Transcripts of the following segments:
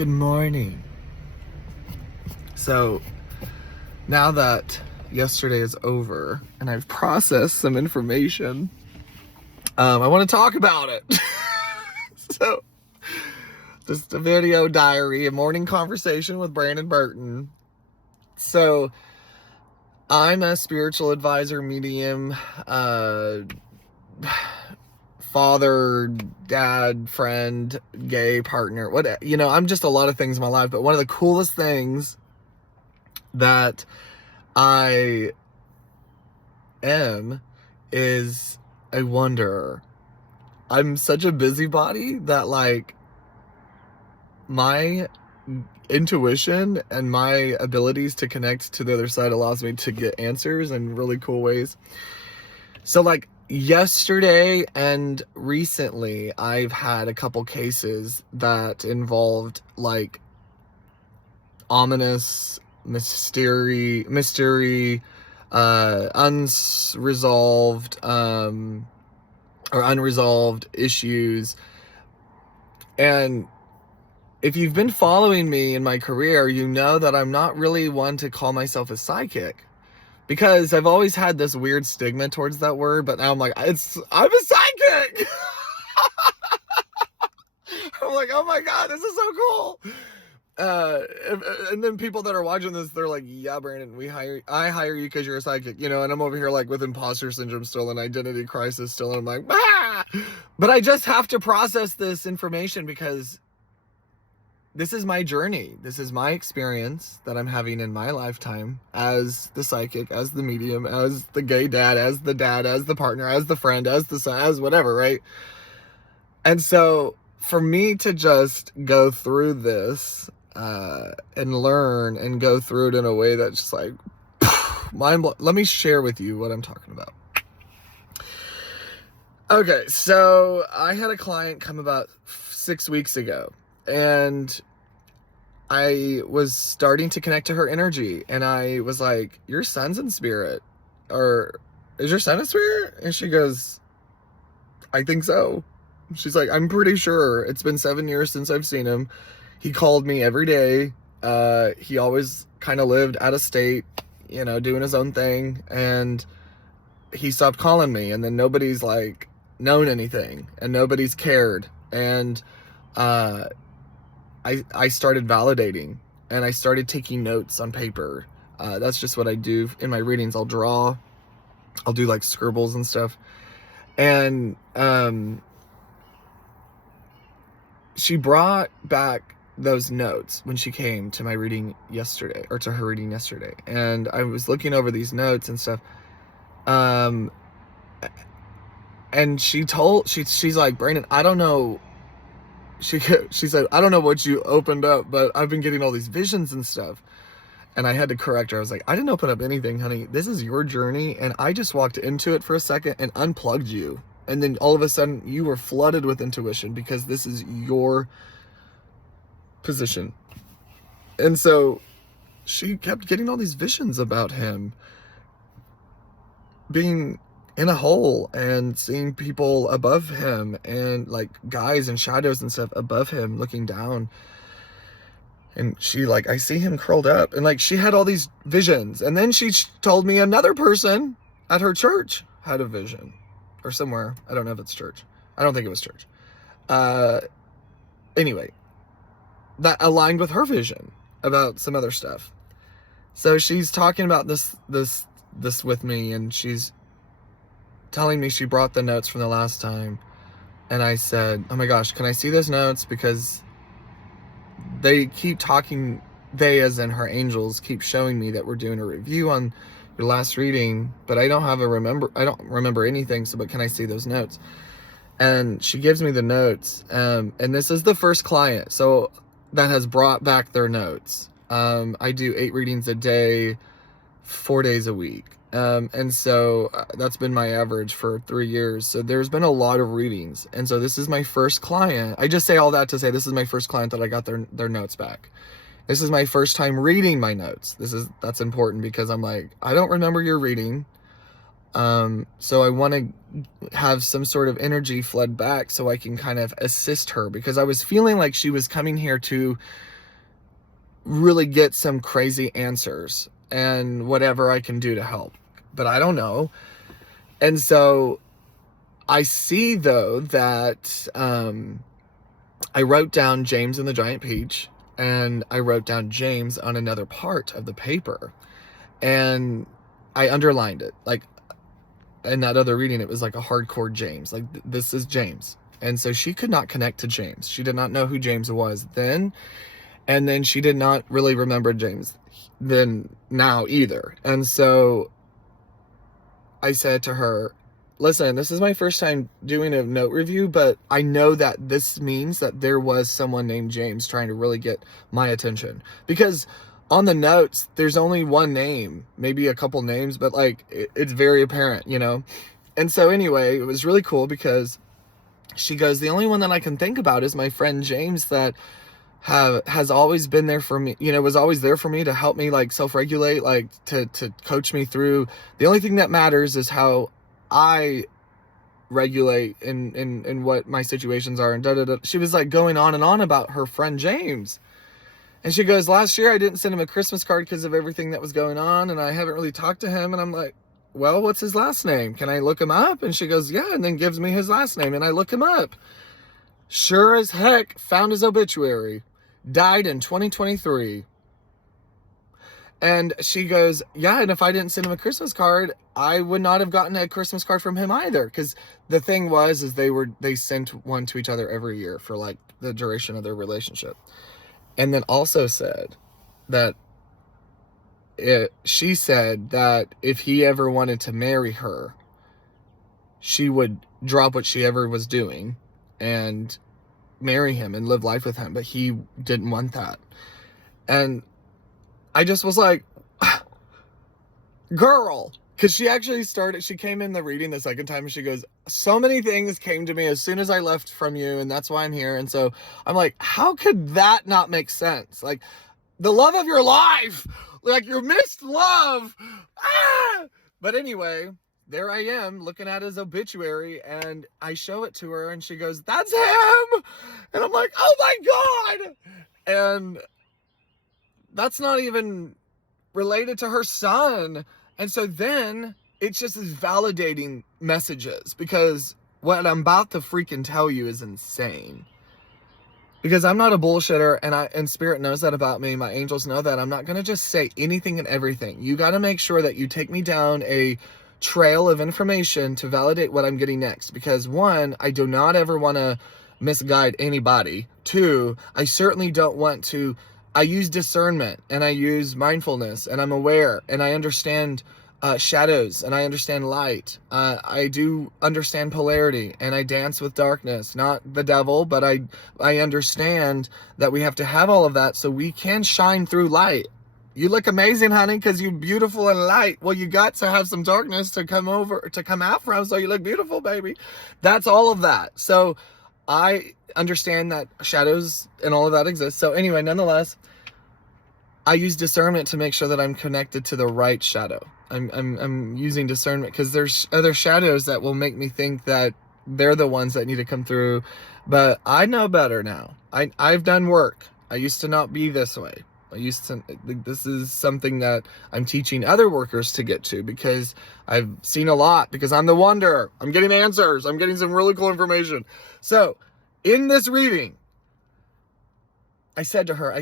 Good morning. So now that yesterday is over and I've processed some information, I want to talk about it. So just a video diary, a morning conversation with Brandon Burton. So I'm a spiritual advisor, medium, father, dad, friend, gay partner, I'm just a lot of things in my life. But one of the coolest things that I am is a wanderer. I'm such a busybody that my intuition and my abilities to connect to the other side allows me to get answers in really cool ways. So yesterday and recently, I've had a couple cases that involved ominous mystery, unresolved issues. And if you've been following me in my career, you know that I'm not really one to call myself a psychic, because I've always had this weird stigma towards that word. But now I'm like, I'm a psychic. I'm like, oh my God, this is so cool. And then people that are watching this, they're like, yeah, Brandon, I hire you because you're a psychic, and I'm over here with imposter syndrome still and identity crisis still. And I'm like, ah! But I just have to process this information because this is my journey. This is my experience that I'm having in my lifetime as the psychic, as the medium, as the gay dad, as the partner, as the friend, as the son, as whatever, right? And so for me to just go through this and learn and go through it in a way that's just mind blowing. Let me share with you what I'm talking about. Okay, so I had a client come about 6 weeks ago, and I was starting to connect to her energy, and I was like, your son's in spirit, or is your son in spirit? And she goes, I think so. She's like, I'm pretty sure. It's been 7 years since I've seen him. He called me every day. He always kind of lived out of state, doing his own thing, and he stopped calling me, and then nobody's known anything, and nobody's cared. And I started validating, and I started taking notes on paper. That's just what I do in my readings. I'll draw, I'll do scribbles and stuff. And she brought back those notes when she came to my reading yesterday, or to her reading yesterday. And I was looking over these notes and stuff. And she's like, Brandon, I don't know. She said, I don't know what you opened up, but I've been getting all these visions and stuff. And I had to correct her. I was like, I didn't open up anything, honey. This is your journey. And I just walked into it for a second and unplugged you. And then all of a sudden you were flooded with intuition because this is your position. And so she kept getting all these visions about him being in a hole and seeing people above him, and guys and shadows and stuff above him looking down. And she I see him curled up, and she had all these visions. And then she told me another person at her church had a vision, or somewhere. I don't know if it's church. I don't think it was church. Anyway, that aligned with her vision about some other stuff. So she's talking about this with me, and she's telling me she brought the notes from the last time. And I said, oh my gosh, can I see those notes? Because they keep talking, they as in her angels keep showing me that we're doing a review on your last reading, but I don't remember anything. So, but can I see those notes? And she gives me the notes. And this is the first client so that has brought back their notes. I do 8 readings a day, 4 days a week. And so that's been my average for 3 years. So there's been a lot of readings. And so this is my first client. I just say all that to say this is my first client that I got their notes back. This is my first time reading my notes. That's important because I'm like, I don't remember your reading. So I want to have some sort of energy flood back so I can kind of assist her, because I was feeling like she was coming here to really get some crazy answers and whatever I can do to help. But I don't know. And so I see, though, that I wrote down James and the Giant Peach, and I wrote down James on another part of the paper. And I underlined it. Like, in that other reading, it was like a hardcore James. Like, this is James. And so she could not connect to James. She did not know who James was then. And then she did not really remember James then now either. And so I said to her, listen, this is my first time doing a note review, but I know that this means that there was someone named James trying to really get my attention. Because on the notes, there's only one name, maybe a couple names, but like it's very apparent, you know? And so anyway, it was really cool because she goes, the only one that I can think about is my friend James that has always been there for me, you know, was always there for me to help me like self-regulate, like to coach me through. The only thing that matters is how I regulate in what my situations are, and da. She was like going on and on about her friend James. And she goes, last year I didn't send him a Christmas card because of everything that was going on, and I haven't really talked to him. And I'm like, well, what's his last name? Can I look him up? And she goes, yeah, and then gives me his last name, and I look him up. Sure as heck, found his obituary. Died in 2023. And she goes, yeah, and if I didn't send him a Christmas card, I would not have gotten a Christmas card from him either. Because the thing was, is they sent one to each other every year for like the duration of their relationship. And then also said that she said that if he ever wanted to marry her, she would drop what she ever was doing and marry him and live life with him, but he didn't want that. And I just was like, girl, because she came in the reading the second time and she goes, so many things came to me as soon as I left from you, and that's why I'm here. And so I'm like, how could that not make sense? Like, the love of your life, like your missed love. But anyway, there I am looking at his obituary, and I show it to her and she goes, that's him. And I'm like, oh my God. And that's not even related to her son. And so then it's just this validating messages, because what I'm about to freaking tell you is insane. Because I'm not a bullshitter, and Spirit knows that about me. My angels know that. I'm not going to just say anything and everything. You got to make sure that you take me down a trail of information to validate what I'm getting next. Because one, I do not ever want to misguide anybody. Two, I certainly don't want to. I use discernment, and I use mindfulness, and I'm aware, and I understand shadows, and I understand light. I do understand polarity, and I dance with darkness. Not the devil, but I understand that we have to have all of that so we can shine through light. You look amazing, honey, because you're beautiful and light. Well, you got to have some darkness to come out from, so you look beautiful, baby. That's all of that. So I understand that shadows and all of that exists. So anyway, nonetheless, I use discernment to make sure that I'm connected to the right shadow. I'm using discernment because there's other shadows that will make me think that they're the ones that need to come through. But I know better now. I've done work. I used to not be this way. This is something that I'm teaching other workers to get to, because I've seen a lot, because I'm the wonder. I'm getting answers. I'm getting some really cool information. So in this reading, I said to her,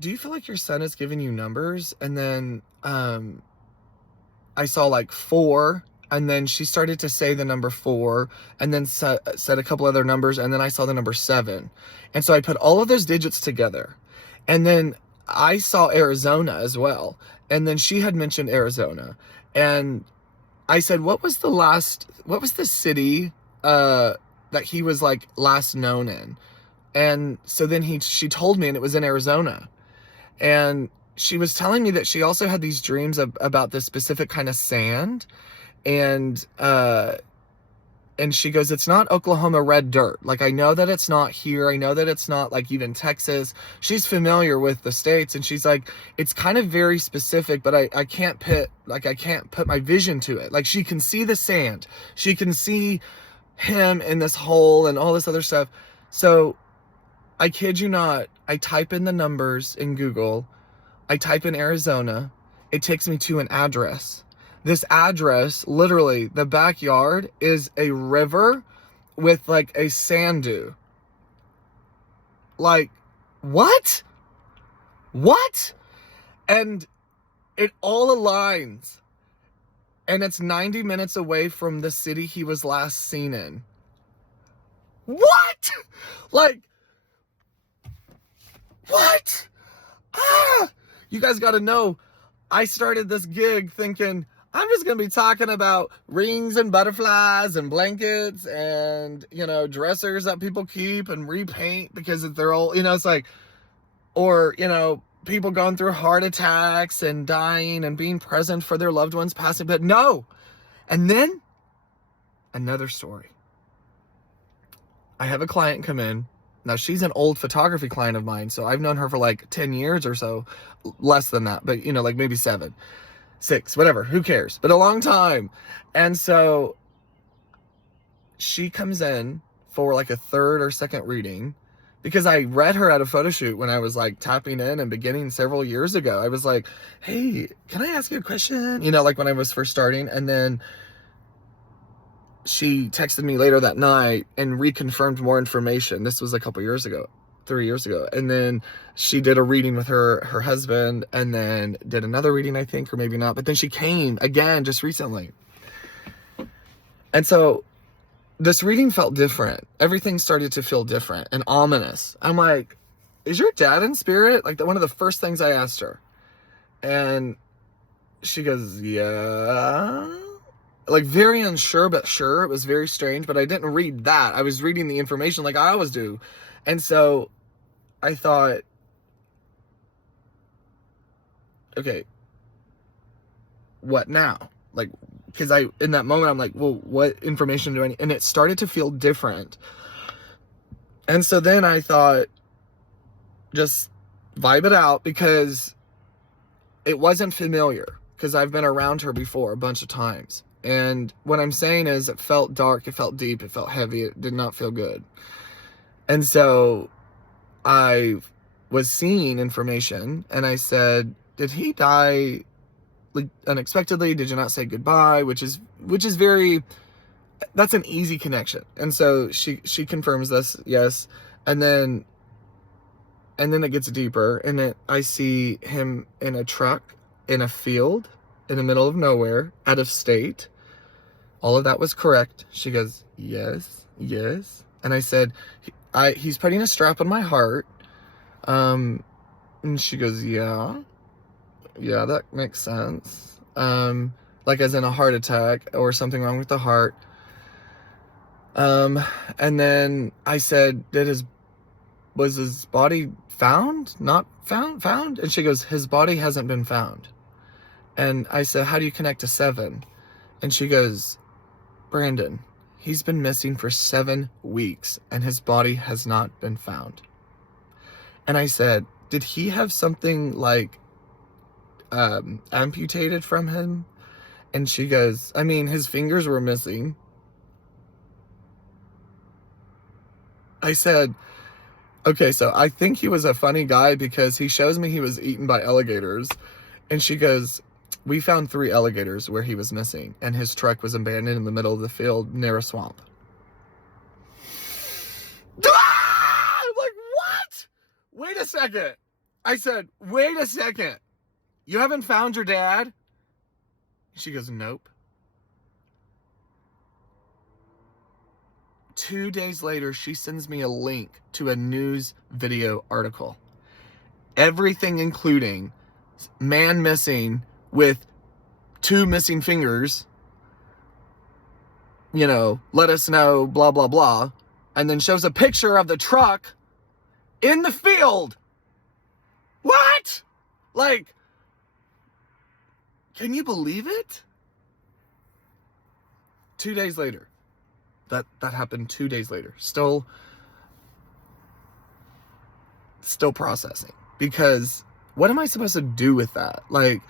do you feel like your son is giving you numbers? And then I saw like 4, and then she started to say the number 4, and then said a couple other numbers, and then I saw the number 7. And so I put all of those digits together, and then I saw Arizona as well. And then she had mentioned Arizona, and I said, what was the city that he was like last known in? And so then she told me, and it was in Arizona. And she was telling me that she also had these dreams about this specific kind of sand. And and she goes, it's not Oklahoma red dirt. Like, I know that it's not here. I know that it's not like even Texas. She's familiar with the states, and she's like, it's kind of very specific, but I can't put my vision to it. Like, she can see the sand. She can see him in this hole and all this other stuff. So I kid you not, I type in the numbers in Google. I type in Arizona. It takes me to an address. This address, literally, the backyard is a river with like a sand dune. Like, what? What? And it all aligns. And it's 90 minutes away from the city he was last seen in. What? Like, what? Ah! You guys got to know, I started this gig thinking, I'm just going to be talking about rings and butterflies and blankets and, you know, dressers that people keep and repaint because they're all, you know, it's like, or, you know, people going through heart attacks and dying and being present for their loved ones passing. But no. And then another story. I have a client come in. Now, she's an old photography client of mine, so I've known her for like 10 years or so, less than that, but, you know, like maybe 7, 6, whatever, who cares, but a long time. And so she comes in for like a third or second reading because I read her at a photo shoot when I was like tapping in and beginning several years ago. I was like, hey, can I ask you a question? You know, like when I was first starting. And then she texted me later that night and reconfirmed more information. This was a couple years ago, 3 years ago. And then she did a reading with her husband, and then did another reading, I think, or maybe not. But then she came again just recently. And so this reading felt different. Everything started to feel different and ominous. I'm like, is your dad in spirit? Like, one of the first things I asked her. And she goes, yeah. Like, very unsure, but sure. It was very strange, but I didn't read that. I was reading the information like I always do. And so I thought, okay, what now? Like, because in that moment, I'm like, well, what information do I need? And it started to feel different. And so then I thought, just vibe it out, because it wasn't familiar, because I've been around her before a bunch of times. And what I'm saying is, it felt dark, it felt deep, it felt heavy, it did not feel good. And so I was seeing information, and I said, did he die like unexpectedly? Did you not say goodbye? Which is very, that's an easy connection. And so she confirms this, yes. And then it gets deeper, and I see him in a truck in a field in the middle of nowhere, out of state. All of that was correct. She goes, yes. And I said, he's putting a strap on my heart. And she goes, yeah, that makes sense. Like, as in a heart attack or something wrong with the heart. And then I said, was his body found? Not found? And she goes, his body hasn't been found. And I said, how do you connect to 7? And she goes, Brandon, he's been missing for 7 weeks and his body has not been found. And I said, did he have something like amputated from him? And she goes, I mean, his fingers were missing. I said, okay, so I think he was a funny guy because he shows me he was eaten by alligators. And she goes, we found 3 alligators where he was missing, and his truck was abandoned in the middle of the field near a swamp. Ah! I'm like, what? Wait a second. I said, wait a second. You haven't found your dad? She goes, nope. 2 days later, she sends me a link to a news video article. Everything including man missing with 2 missing fingers, you know, let us know, blah, blah, blah. And then shows a picture of the truck in the field. What? Like, can you believe it? 2 days later, that happened 2 days later. Still processing, because what am I supposed to do with that? Like,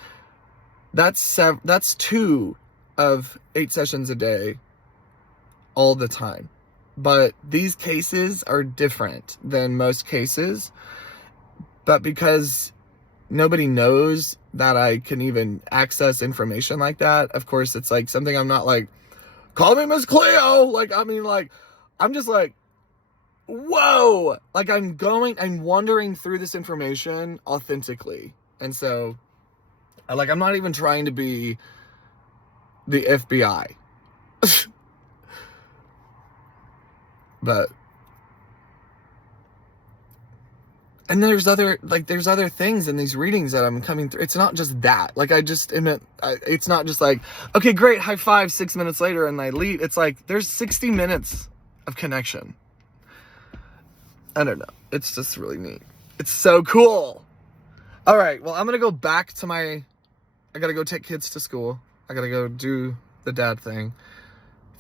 that's 2 of 8 sessions a day all the time. But these cases are different than most cases. But because nobody knows that I can even access information like that, of course, it's like something I'm not like, call me Miss Cleo. Like, I mean, like, I'm just like, whoa. Like, I'm wandering through this information authentically. And so, I'm not even trying to be the FBI. But, and there's other things in these readings that I'm coming through. It's not just that. Like, it's not just like, okay, great, high five, 6 minutes later, and I leave. It's like, there's 60 minutes of connection. I don't know. It's just really neat. It's so cool. All right, well, I'm going to go back to I got to go take kids to school. I got to go do the dad thing.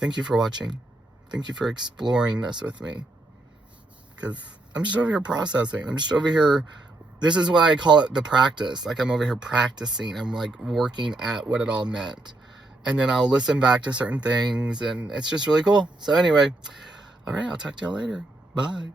Thank you for watching. Thank you for exploring this with me. Because I'm just over here processing. I'm just over here. This is why I call it the practice. Like, I'm over here practicing. I'm like working at what it all meant. And then I'll listen back to certain things. And it's just really cool. So anyway, all right, I'll talk to y'all later. Bye.